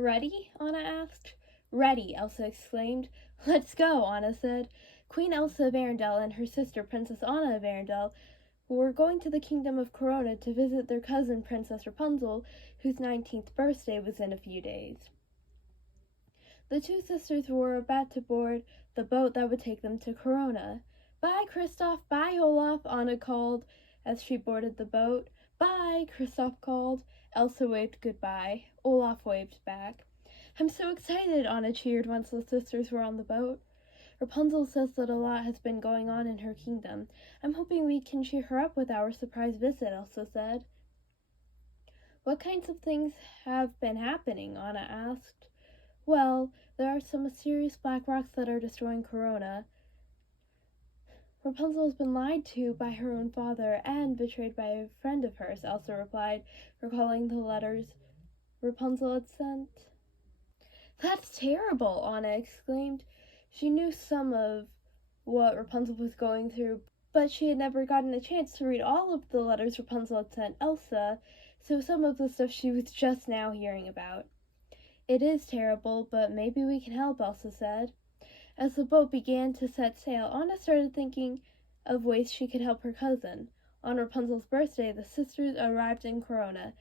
Ready? Anna asked. Ready, Elsa exclaimed. Let's go, Anna said. Queen Elsa of Arendelle and her sister Princess Anna of Arendelle were going to the kingdom of Corona to visit their cousin Princess Rapunzel, whose 19th birthday was in a few days. The two sisters were about to board the boat that would take them to Corona. Bye, Kristoff, bye, Olaf, Anna called as she boarded the boat. Bye, Kristoff called. Elsa waved goodbye. Olaf waved back. I'm so excited, Anna cheered once the sisters were on the boat. Rapunzel says that a lot has been going on in her kingdom. I'm hoping we can cheer her up with our surprise visit, Elsa said. What kinds of things have been happening? Anna asked. Well, there are some mysterious black rocks that are destroying Corona. Rapunzel has been lied to by her own father and betrayed by a friend of hers, Elsa replied, recalling the letters Rapunzel had sent. That's terrible, Anna exclaimed. She knew some of what Rapunzel was going through, but she had never gotten a chance to read all of the letters Rapunzel had sent Elsa, so some of the stuff she was just now hearing about. It is terrible, but maybe we can help, Elsa said. As the boat began to set sail, Anna started thinking of ways she could help her cousin. On Rapunzel's birthday, the sisters arrived in Corona.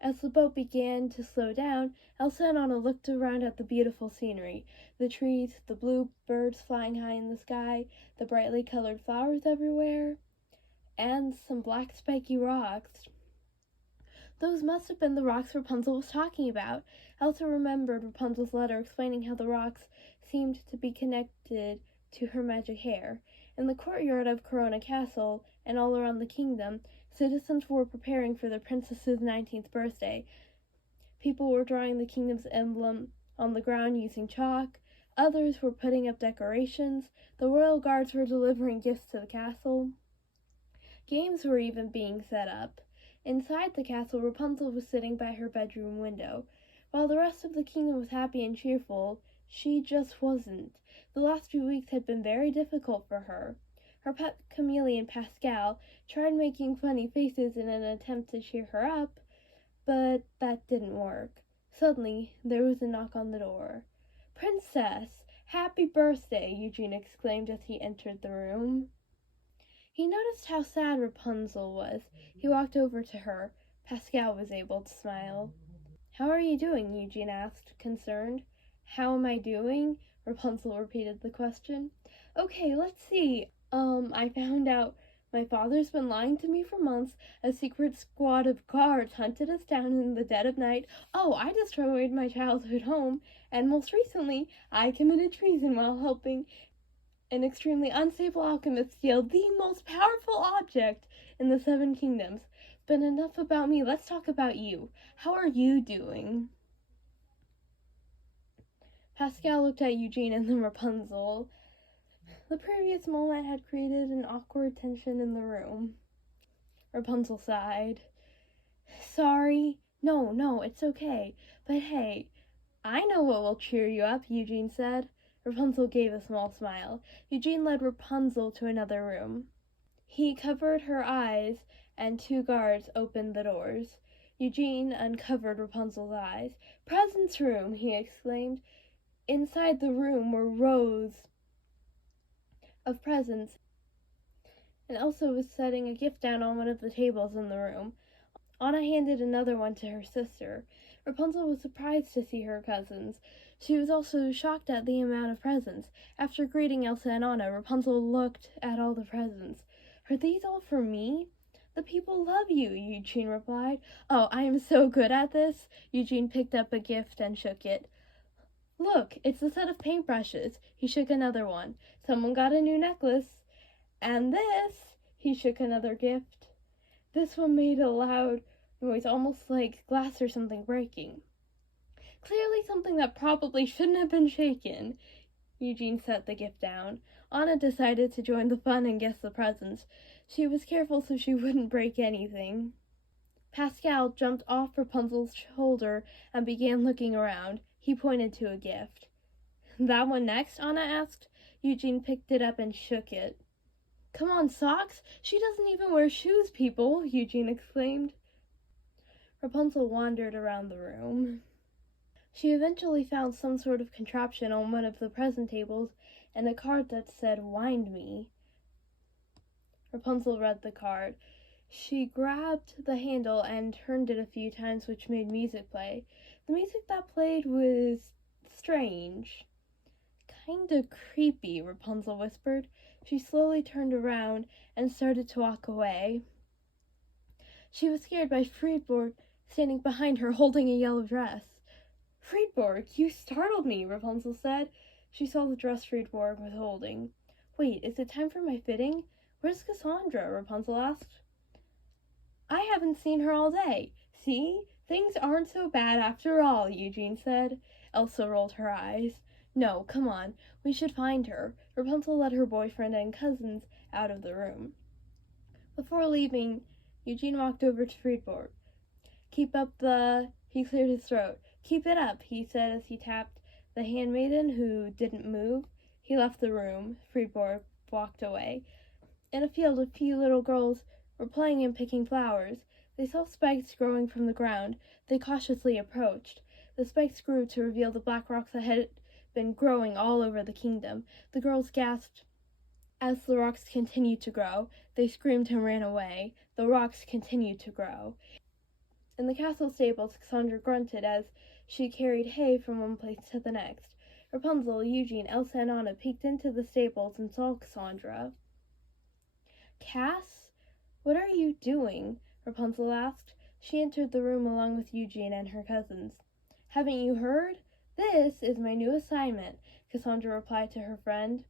As the boat began to slow down, Elsa and Anna looked around at the beautiful scenery. The trees, the blue birds flying high in the sky, the brightly colored flowers everywhere, and some black spiky rocks. Those must have been the rocks Rapunzel was talking about. Elsa remembered Rapunzel's letter explaining how the rocks seemed to be connected to her magic hair. In the courtyard of Corona Castle and all around the kingdom, citizens were preparing for their princess's 19th birthday. People were drawing the kingdom's emblem on the ground using chalk. Others were putting up decorations. The royal guards were delivering gifts to the castle. Games were even being set up. Inside the castle, Rapunzel was sitting by her bedroom window. While the rest of the kingdom was happy and cheerful, she just wasn't. The last few weeks had been very difficult for her. Her pet chameleon Pascal tried making funny faces in an attempt to cheer her up, but that didn't work. Suddenly, there was a knock on the door. Princess! Happy birthday! Eugene exclaimed as he entered the room. He noticed how sad Rapunzel was. He walked over to her. Pascal was able to smile. How are you doing? Eugene asked, concerned. How am I doing? Rapunzel repeated the question. Okay, let's see. I found out my father's been lying to me for months. A secret squad of guards hunted us down in the dead of night. Oh, I destroyed my childhood home. And most recently, I committed treason while helping an extremely unstable alchemist steal the most powerful object in the Seven Kingdoms. But enough about me, let's talk about you. How are you doing? Pascal looked at Eugene and then Rapunzel. The previous moment had created an awkward tension in the room. Rapunzel sighed. Sorry. No, it's okay. But hey, I know what will cheer you up, Eugene said. Rapunzel gave a small smile. Eugene led Rapunzel to another room. He covered her eyes, and two guards opened the doors. Eugene uncovered Rapunzel's eyes. Presents room, he exclaimed. Inside the room were rows of presents, and Elsa was setting a gift down on one of the tables in the room. Anna handed another one to her sister. Rapunzel was surprised to see her cousins. She was also shocked at the amount of presents. After greeting Elsa and Anna, Rapunzel looked at all the presents. Are these all for me? The people love you, Eugene replied. Oh, I am so good at this. Eugene picked up a gift and shook it. Look, it's a set of paintbrushes. He shook another one. Someone got a new necklace. And this, he shook another gift. This one made a loud noise, almost like glass or something breaking. Clearly something that probably shouldn't have been shaken. Eugene set the gift down. Anna decided to join the fun and guess the presents. She was careful so she wouldn't break anything. Pascal jumped off Rapunzel's shoulder and began looking around. He pointed to a gift. That one next? Anna asked. Eugene picked it up and shook it. Come on, socks! She doesn't even wear shoes, people! Eugene exclaimed. Rapunzel wandered around the room. She eventually found some sort of contraption on one of the present tables and a card that said, "Wind me." Rapunzel read the card. She grabbed the handle and turned it a few times, which made music play. The music that played was strange. "Kinda creepy," Rapunzel whispered. She slowly turned around and started to walk away. She was scared by Friedborg standing behind her holding a yellow dress. "Friedborg, you startled me," Rapunzel said. She saw the dress Friedborg was holding. "Wait, is it time for my fitting? Where's Cassandra?" Rapunzel asked. "I haven't seen her all day. See? Things aren't so bad after all," Eugene said. Elsa rolled her eyes. "No, come on. We should find her." Rapunzel led her boyfriend and cousins out of the room. Before leaving, Eugene walked over to Friedborg. He cleared his throat. "Keep it up," he said as he tapped the handmaiden, who didn't move. He left the room. Friedborg walked away. In a field, a few little girls were playing and picking flowers. They saw spikes growing from the ground. They cautiously approached. The spikes grew to reveal the black rocks that had been growing all over the kingdom. The girls gasped as the rocks continued to grow. They screamed and ran away. The rocks continued to grow. In the castle stables, Cassandra grunted as she carried hay from one place to the next. Rapunzel, Eugene, Elsa, and Anna peeked into the stables and saw Cassandra. "Cass, what are you doing?" Rapunzel asked. She entered the room along with Eugene and her cousins. "Haven't you heard? This is my new assignment," Cassandra replied to her friend.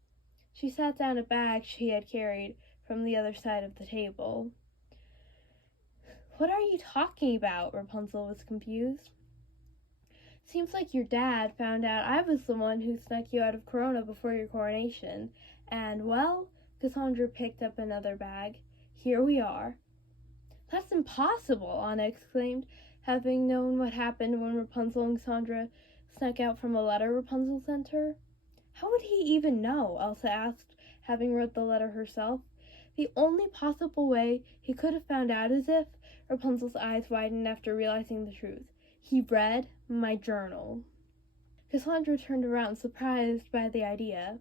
She sat down a bag she had carried from the other side of the table. "What are you talking about?" Rapunzel was confused. "Seems like your dad found out I was the one who snuck you out of Corona before your coronation. And, well," Cassandra picked up another bag, "here we are." "That's impossible," Anna exclaimed, having known what happened when Rapunzel and Cassandra snuck out from a letter Rapunzel sent her. "How would he even know?" Elsa asked, having read the letter herself. "The only possible way he could have found out is if—" Rapunzel's eyes widened after realizing the truth. "He read my journal." Cassandra turned around, surprised by the idea.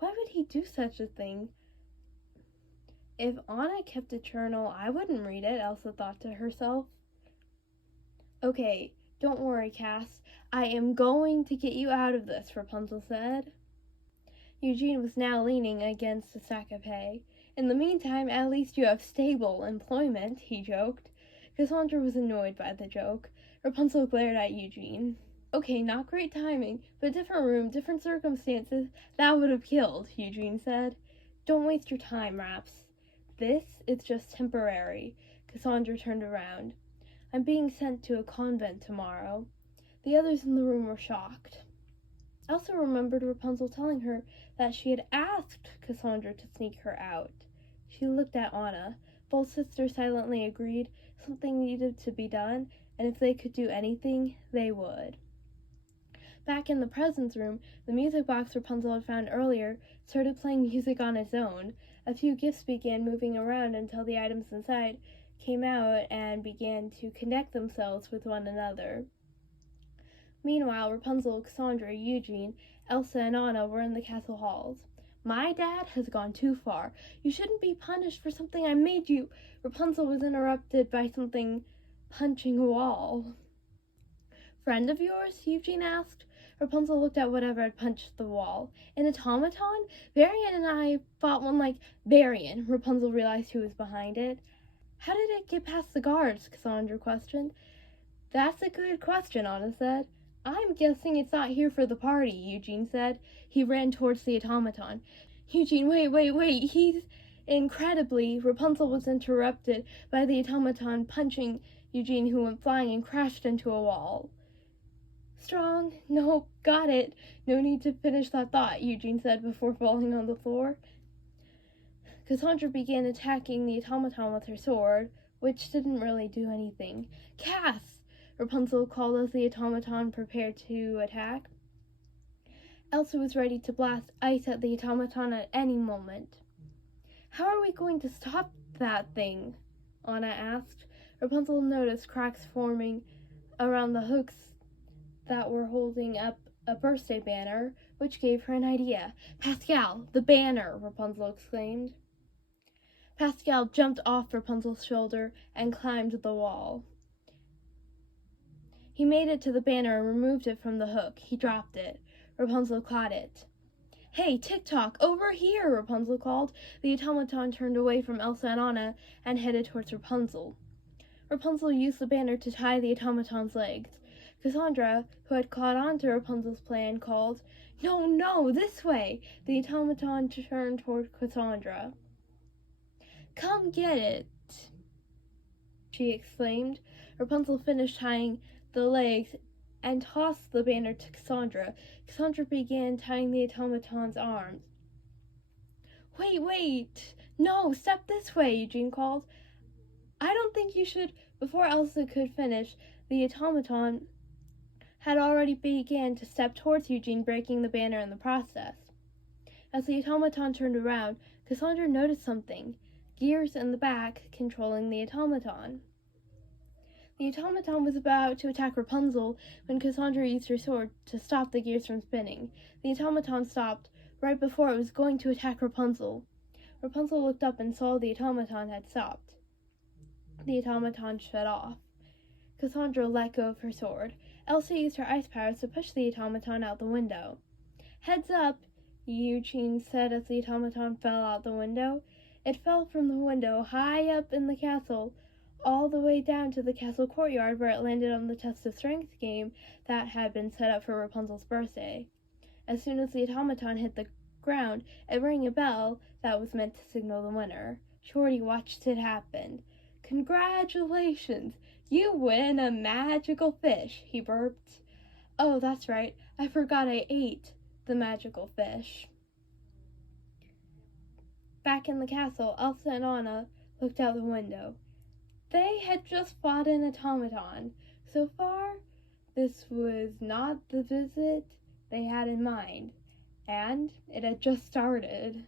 Why would he do such a thing? If Anna kept a journal, I wouldn't read it, Elsa thought to herself. "Okay, don't worry, Cass. I am going to get you out of this," Rapunzel said. Eugene was now leaning against a sack of hay. "In the meantime, at least you have stable employment," he joked. Cassandra was annoyed by the joke. Rapunzel glared at Eugene. "Okay, not great timing, but different room, different circumstances, that would have killed," Eugene said. "Don't waste your time, Raps. This is just temporary." Cassandra turned around. "I'm being sent to a convent tomorrow." The others in the room were shocked. Elsa remembered Rapunzel telling her that she had asked Cassandra to sneak her out. She looked at Anna. Both sisters silently agreed something needed to be done, and if they could do anything, they would. Back in the presents room, the music box Rapunzel had found earlier started playing music on its own. A few gifts began moving around until the items inside came out and began to connect themselves with one another. Meanwhile, Rapunzel, Cassandra, Eugene, Elsa, and Anna were in the castle halls. "My dad has gone too far. You shouldn't be punished for something I made you." Rapunzel was interrupted by something punching a wall. "Friend of yours?" Eugene asked. Rapunzel looked at whatever had punched the wall. "An automaton? Varian and I fought one like—" "Varian." Rapunzel realized who was behind it. "How did it get past the guards?" Cassandra questioned. "That's a good question," Anna said. "I'm guessing it's not here for the party," Eugene said. He ran towards the automaton. "Eugene, wait, he's—" Incredibly, Rapunzel was interrupted by the automaton punching Eugene, who went flying and crashed into a wall. "Strong? No, got it. No need to finish that thought," Eugene said before falling on the floor. Cassandra began attacking the automaton with her sword, which didn't really do anything. "Cass!" Rapunzel called as the automaton prepared to attack. Elsa was ready to blast ice at the automaton at any moment. "How are we going to stop that thing?" Anna asked. Rapunzel noticed cracks forming around the hooks that were holding up a birthday banner, which gave her an idea. "Pascal, the banner!" Rapunzel exclaimed. Pascal jumped off Rapunzel's shoulder and climbed the wall. He made it to the banner and removed it from the hook. He dropped it. Rapunzel caught it. "Hey, Tick-Tock, over here!" Rapunzel called. The automaton turned away from Elsa and Anna and headed towards Rapunzel. Rapunzel used the banner to tie the automaton's legs. Cassandra, who had caught on to Rapunzel's plan, called, "No, no, this way!" The automaton turned toward Cassandra. "Come get it!" she exclaimed. Rapunzel finished tying the legs and tossed the banner to Cassandra. Cassandra began tying the automaton's arms. Wait! No, step this way!" Eugene called. "I don't think you should." Before Elsa could finish, the automaton had already began to step towards Eugene, breaking the banner in the process. As the automaton turned around, Cassandra noticed something: gears in the back controlling the automaton. The automaton was about to attack Rapunzel when Cassandra used her sword to stop the gears from spinning. The automaton stopped right before it was going to attack Rapunzel. Rapunzel looked up and saw the automaton had stopped. The automaton shut off. Cassandra let go of her sword. Elsa used her ice powers to push the automaton out the window. "Heads up," Eugene said as the automaton fell out the window. It fell from the window high up in the castle, all the way down to the castle courtyard, where it landed on the test of strength game that had been set up for Rapunzel's birthday. As soon as the automaton hit the ground, it rang a bell that was meant to signal the winner. Shorty watched it happen. "Congratulations! You win a magical fish," he burped. "Oh, that's right. I forgot I ate the magical fish." Back in the castle, Elsa and Anna looked out the window. They had just fought an automaton. So far, this was not the visit they had in mind, and it had just started.